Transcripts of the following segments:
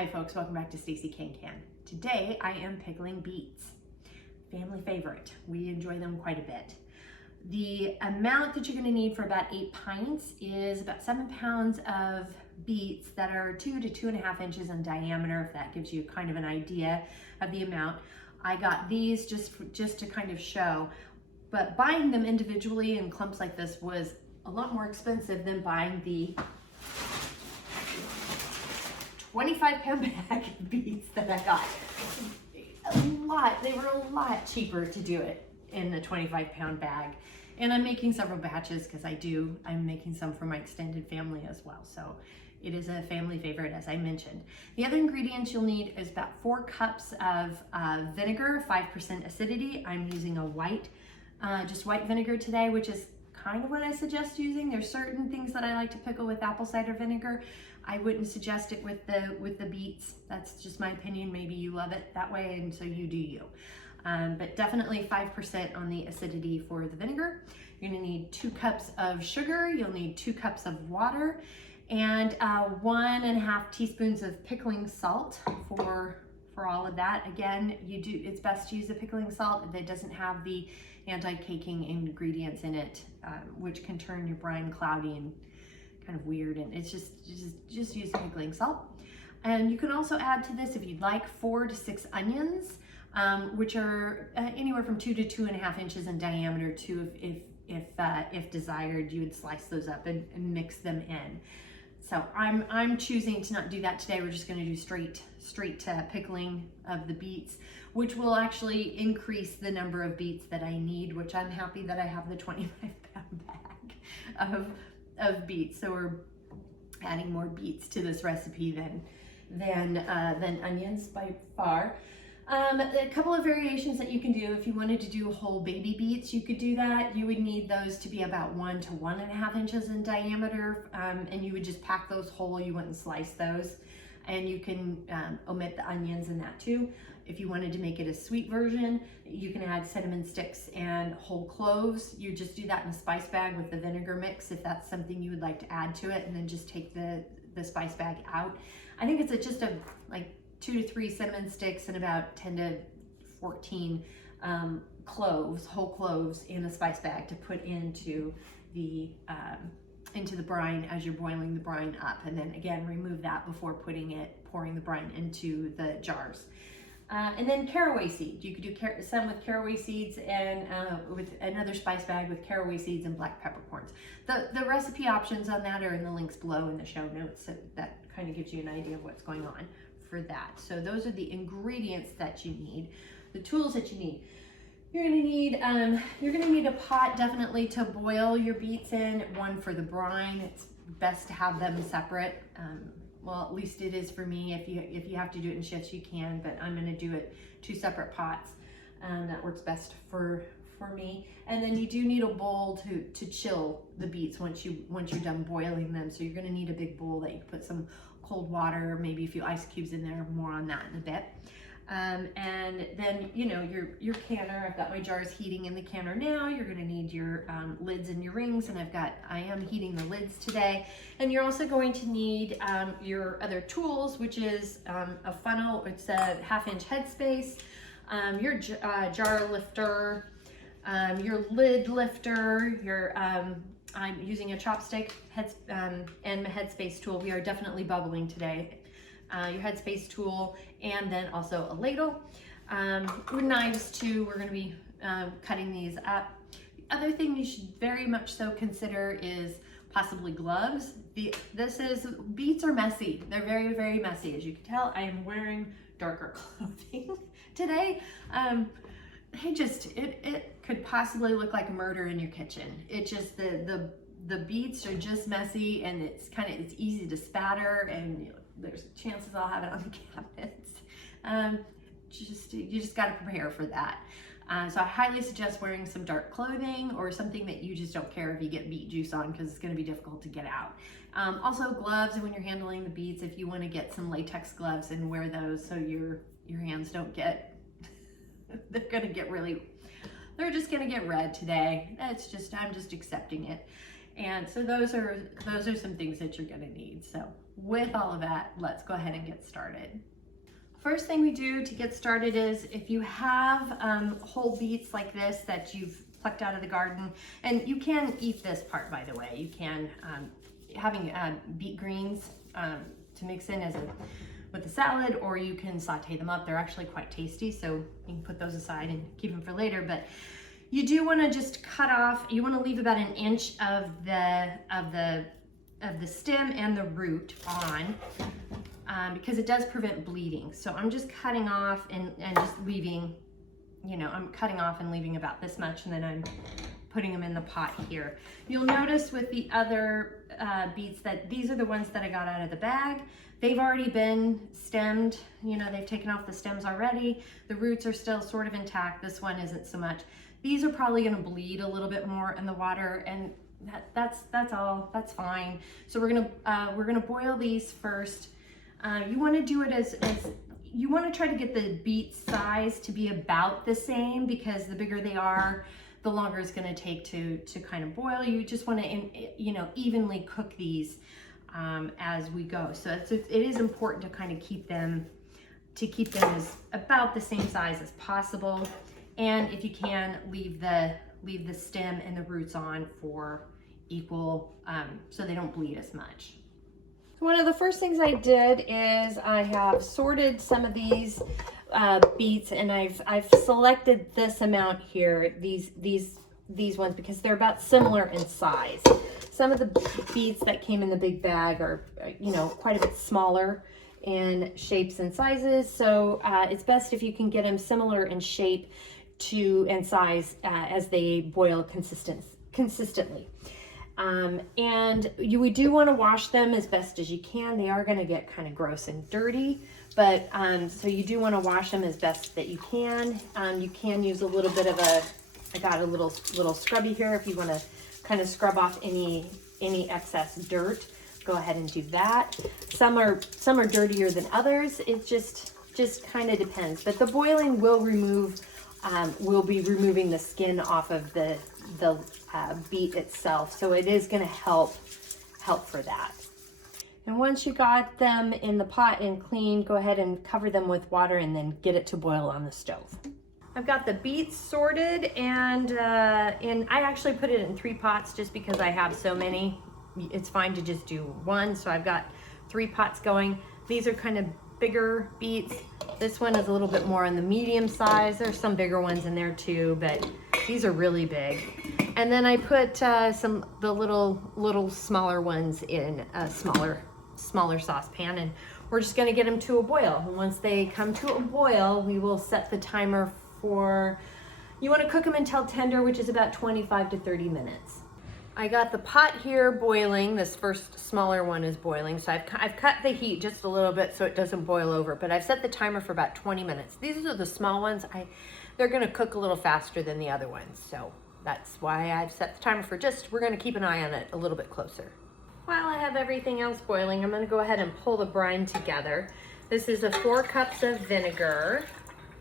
Hi folks, welcome back to Stacey Can. Today I am pickling beets. Family favorite. We enjoy them quite a bit. The amount that you're going to need for about 8 pints is about 7 pounds of beets that are 2 to 2.5 inches in diameter, if that gives you kind of an idea of the amount. I got these just to kind of show, but buying them individually in clumps like this was a lot more expensive than buying the 25-pound bag of beets that I got. They were a lot cheaper to do it in the 25-pound bag. And I'm making several batches because I'm making some for my extended family as well. So it is a family favorite, as I mentioned. The other ingredients you'll need is about 4 cups of vinegar, 5% acidity. I'm using a just white vinegar today, which is kind of what I suggest using. There's certain things that I like to pickle with apple cider vinegar. I wouldn't suggest it with the beets. That's just my opinion. Maybe you love it that way, and so you do you. But definitely 5% on the acidity for the vinegar. You're gonna need 2 cups of sugar. You'll need 2 cups of water, and 1.5 teaspoons of pickling salt for all of that. Again, it's best to use a pickling salt that doesn't have the anti-caking ingredients in it, which can turn your brine cloudy and kind of weird, and it's just use pickling salt. And you can also add to this, if you'd like, 4 to 6 onions, which are anywhere from 2 to 2.5 inches in diameter. If desired, you would slice those up and mix them in. So I'm choosing to not do that today. We're just going to do straight pickling of the beets, which will actually increase the number of beets that I need, which I'm happy that I have the 25-pound bag of beets. So we're adding more beets to this recipe than onions by far. A couple of variations that you can do. If you wanted to do whole baby beets, you could do that. You would need those to be about 1 to 1.5 inches in diameter, and you would just pack those whole. You wouldn't slice those, and you can omit the onions in that too. If you wanted to make it a sweet version, you can add cinnamon sticks and whole cloves. You just do that in a spice bag with the vinegar mix if that's something you would like to add to it, and then just take the spice bag out. I think it's just like 2 to 3 cinnamon sticks and about 10 to 14 cloves, whole cloves, in a spice bag to put into the brine as you're boiling the brine up. And then again, remove that before pouring the brine into the jars. And then caraway seed. You could do some with caraway seeds and with another spice bag with caraway seeds and black peppercorns. The recipe options on that are in the links below in the show notes. So that kind of gives you an idea of what's going on for that. So those are the ingredients that you need. The tools that you need. You're gonna need a pot definitely to boil your beets in. One for the brine. It's best to have them separate. Well, at least it is for me. If you have to do it in shifts, you can, but I'm gonna do it 2 separate pots. That works best for me. And then you do need a bowl to chill the beets once you're done boiling them. So you're gonna need a big bowl that you can put some cold water, maybe a few ice cubes in there. More on that in a bit. And then, your canner. I've got my jars heating in the canner now. You're gonna need your lids and your rings, and I am heating the lids today. And you're also going to need your other tools, which is a funnel. It's a 1/2-inch headspace, your jar lifter, your lid lifter, I'm using a chopstick and my headspace tool. We are definitely bubbling today. Your headspace tool, and then also a ladle. With knives too, we're gonna be cutting these up. The other thing you should very much so consider is possibly gloves. Beets are messy. They're very, very messy. As you can tell, I am wearing darker clothing today. It could possibly look like murder in your kitchen. It just, the beets are just messy, and it's easy to spatter, and there's chances I'll have it on the cabinets. You just gotta prepare for that. So I highly suggest wearing some dark clothing or something that you just don't care if you get beet juice on, because it's gonna be difficult to get out. Also gloves, when you're handling the beets, if you wanna get some latex gloves and wear those so your hands don't get, they're just gonna get red today. I'm just accepting it. And so those are some things that you're gonna need. So with all of that, let's go ahead and get started. First thing we do to get started is if you have whole beets like this that you've plucked out of the garden, and you can eat this part, by the way. You can, having beet greens to mix in with the salad, or you can saute them up. They're actually quite tasty, so you can put those aside and keep them for later. But you do want to just cut off, you want to leave about 1 inch of the stem and the root on, because it does prevent bleeding. So I'm just cutting off and just leaving, you know, I'm cutting off and leaving about this much, and then I'm putting them in the pot here. You'll notice with the other beets that these are the ones that I got out of the bag. They've already been stemmed, you know, they've taken off the stems already. The roots are still sort of intact. This one isn't so much. These are probably gonna bleed a little bit more in the water, and that's all, that's fine. So we're gonna boil these first. You wanna do it as you wanna try to get the beet size to be about the same, because the bigger they are, the longer it's gonna take to kind of boil. You just wanna, you know, evenly cook these as we go. So it is important to kind of keep them as about the same size as possible. And if you can, leave the stem and the roots on for equal, so they don't bleed as much. So one of the first things I did is I have sorted some of these beets, and I've selected this amount here, these ones, because they're about similar in size. Some of the beets that came in the big bag are, you know, quite a bit smaller in shapes and sizes. So it's best if you can get them similar in shape and size as they boil consistently. And we do want to wash them as best as you can. They are going to get kind of gross and dirty, but so you do want to wash them as best that you can. You can use a little bit of I got a little scrubby here if you want to kind of scrub off any excess dirt. Go ahead and do that. Some are dirtier than others. It just kind of depends. But the boiling will will be removing the skin off of the beet itself, so it is going to help for that. And once you got them in the pot and clean, go ahead and cover them with water and then get it to boil on the stove. I've got the beets sorted, and I actually put it in 3 pots just because I have so many. It's fine to just do one, so I've got 3 pots going. These are kind of bigger beets. This one is a little bit more on the medium size. There's some bigger ones in there too, but these are really big. And then I put the little smaller ones in a smaller saucepan, and we're just gonna get them to a boil. And once they come to a boil, we will set the timer for, you wanna cook them until tender, which is about 25 to 30 minutes. I got the pot here boiling. This first smaller one is boiling, so I've cut the heat just a little bit so it doesn't boil over, but I've set the timer for about 20 minutes. These are the small ones. They're gonna cook a little faster than the other ones, so that's why I've set the timer for we're gonna keep an eye on it a little bit closer. While I have everything else boiling, I'm gonna go ahead and pull the brine together. This is 4 cups of vinegar.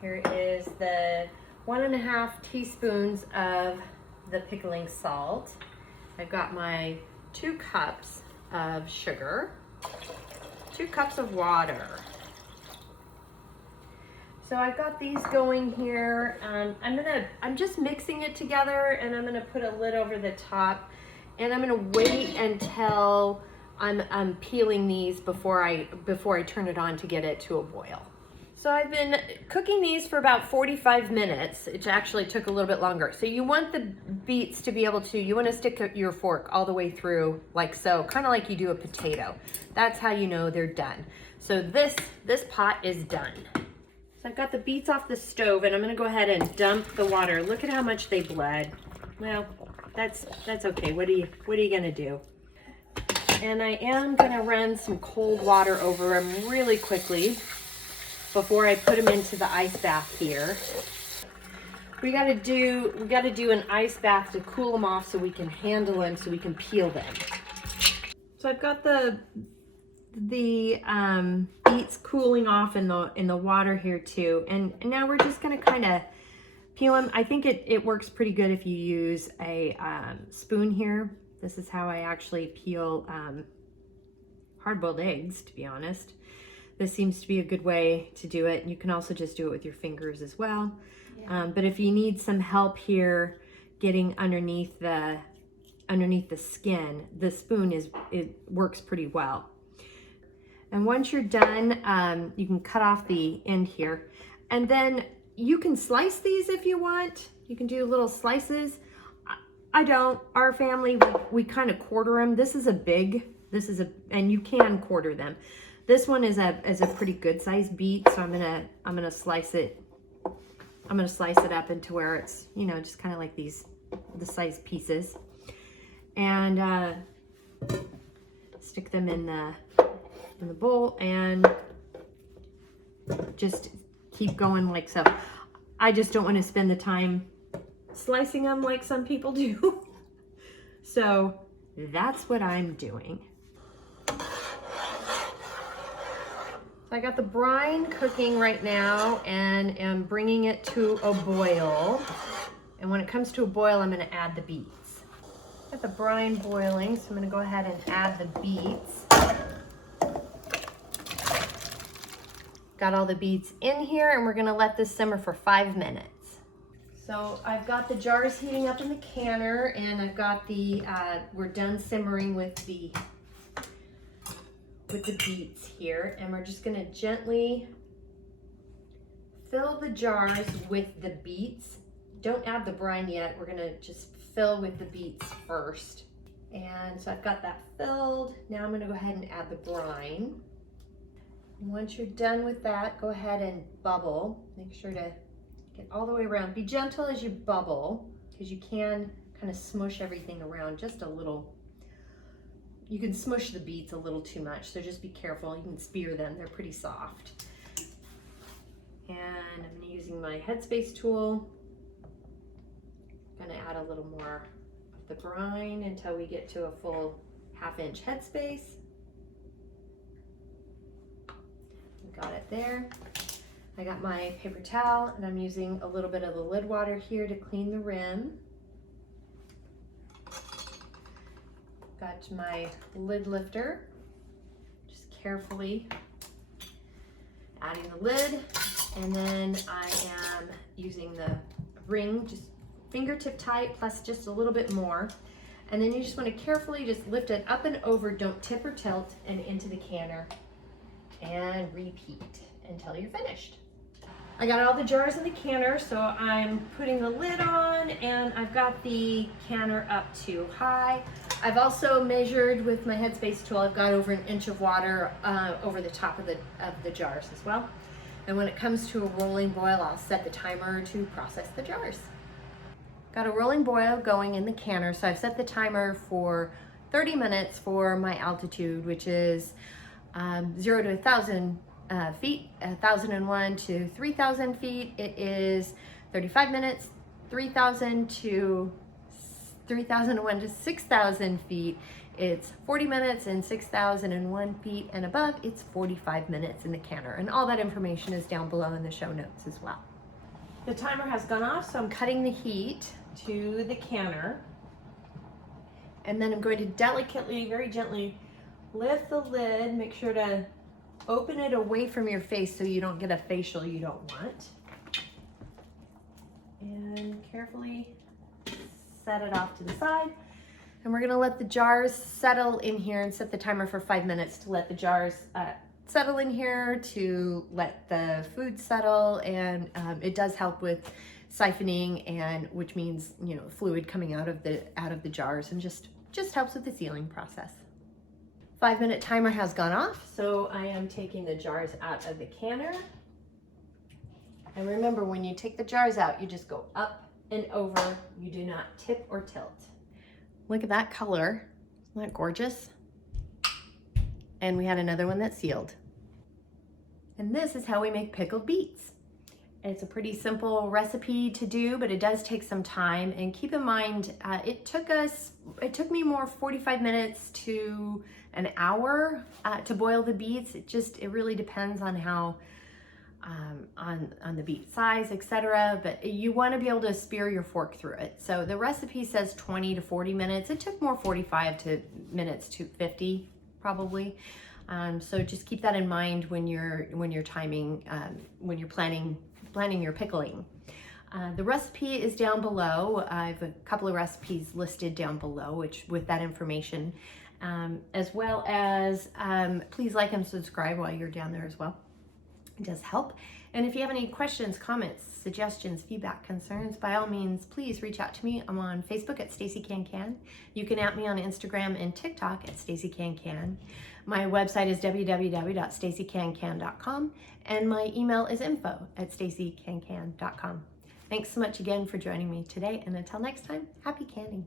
Here is the 1.5 teaspoons of the pickling salt. I've got my 2 cups of sugar, 2 cups of water. So I've got these going here. I'm just mixing it together, and I'm gonna put a lid over the top, and I'm gonna wait until I'm peeling these before I turn it on to get it to a boil. So I've been cooking these for about 45 minutes. It actually took a little bit longer. So you want the beets to be able to, you want to stick your fork all the way through like so, kind of like you do a potato. That's how you know they're done. So this pot is done. So I've got the beets off the stove, and I'm gonna go ahead and dump the water. Look at how much they bled. Well, that's okay. What are you gonna do? And I am gonna run some cold water over them really quickly before I put them into the ice bath here. We gotta do an ice bath to cool them off so we can handle them, so we can peel them. So I've got the beets cooling off in the water here too, and now we're just gonna kind of peel them. I think it works pretty good if you use a spoon here. This is how I actually peel hard-boiled eggs, to be honest. This seems to be a good way to do it. You can also just do it with your fingers as well. Yeah. But if you need some help here getting underneath the skin, the spoon works pretty well. And once you're done, you can cut off the end here. And then you can slice these if you want. You can do little slices. I don't. Our family, we kind of quarter them. This is and you can quarter them. This one is a pretty good sized beet, so I'm gonna slice it. I'm gonna slice it up into where it's, you know, just kind of like the size pieces, and stick them in the bowl and just keep going like so. I just don't want to spend the time slicing them like some people do. So that's what I'm doing. I got the brine cooking right now and am bringing it to a boil. And when it comes to a boil, I'm going to add the beets. Got the brine boiling, so I'm going to go ahead and add the beets. Got all the beets in here, and we're going to let this simmer for 5 minutes. So I've got the jars heating up in the canner, and I've got we're done simmering with the beets here, and we're just gonna gently fill the jars with the beets. Don't add the brine yet. We're gonna just fill with the beets first. And so I've got that filled. Now I'm gonna go ahead and add the brine. And once you're done with that, go ahead and bubble. Make sure to get all the way around. Be gentle as you bubble, because you can kind of smush everything around just a little. You can smush the beets a little too much, so just be careful. You can spear them, they're pretty soft. And I'm using my headspace tool. I'm gonna add a little more of the brine until we get to a full 1/2 inch headspace. Got it there. I got my paper towel, and I'm using a little bit of the lid water here to clean the rim. Got my lid lifter, just carefully adding the lid, and then I am using the ring, just fingertip tight, plus just a little bit more. And then you just want to carefully just lift it up and over, don't tip or tilt, and into the canner, and repeat until you're finished. I got all the jars in the canner, so I'm putting the lid on, and I've got the canner up to high. I've also measured with my headspace tool. I've got over 1 inch of water over the top of the jars as well. And when it comes to a rolling boil, I'll set the timer to process the jars. Got a rolling boil going in the canner, so I've set the timer for 30 minutes for my altitude, which is 0 to 1,000 feet, 1,001 to 3,000 feet. It is 35 minutes, 3,000 to 3,001 to 6,000 feet. It's 40 minutes, and 6,001 feet and above, it's 45 minutes in the canner. And all that information is down below in the show notes as well. The timer has gone off, so I'm cutting the heat to the canner. And then I'm going to delicately, very gently lift the lid. Make sure to open it away from your face so you don't get a facial you don't want. And carefully set it off to the side. And we're gonna let the jars settle in here and set the timer for 5 minutes to let the jars settle in here, to let the food settle, and it does help with siphoning, and which means, you know, fluid coming out of the jars, and just helps with the sealing process. 5 minute timer has gone off, so I am taking the jars out of the canner. And remember, when you take the jars out, you just go up and over. You do not tip or tilt. Look at that color. Isn't that gorgeous? And we had another one that sealed. And this is how we make pickled beets. It's a pretty simple recipe to do, but it does take some time. And keep in mind, it took me more 45 minutes to an hour to boil the beets. It really depends on how on the beet size, etc. But you want to be able to spear your fork through it. So the recipe says 20 to 40 minutes. It took more 45 minutes to 50 probably. So just keep that in mind when you're timing, when you're planning your pickling. The recipe is down below. I have a couple of recipes listed down below, with that information, as well as please like and subscribe while you're down there as well. It does help. And if you have any questions, comments, suggestions, feedback, concerns, by all means, please reach out to me. I'm on Facebook at Stacey Can Can. You can at me on Instagram and TikTok at Stacey Can Can. My website is www.staceycancan.com, and my email is info@staceycancan.com. Thanks so much again for joining me today, and until next time, happy canning.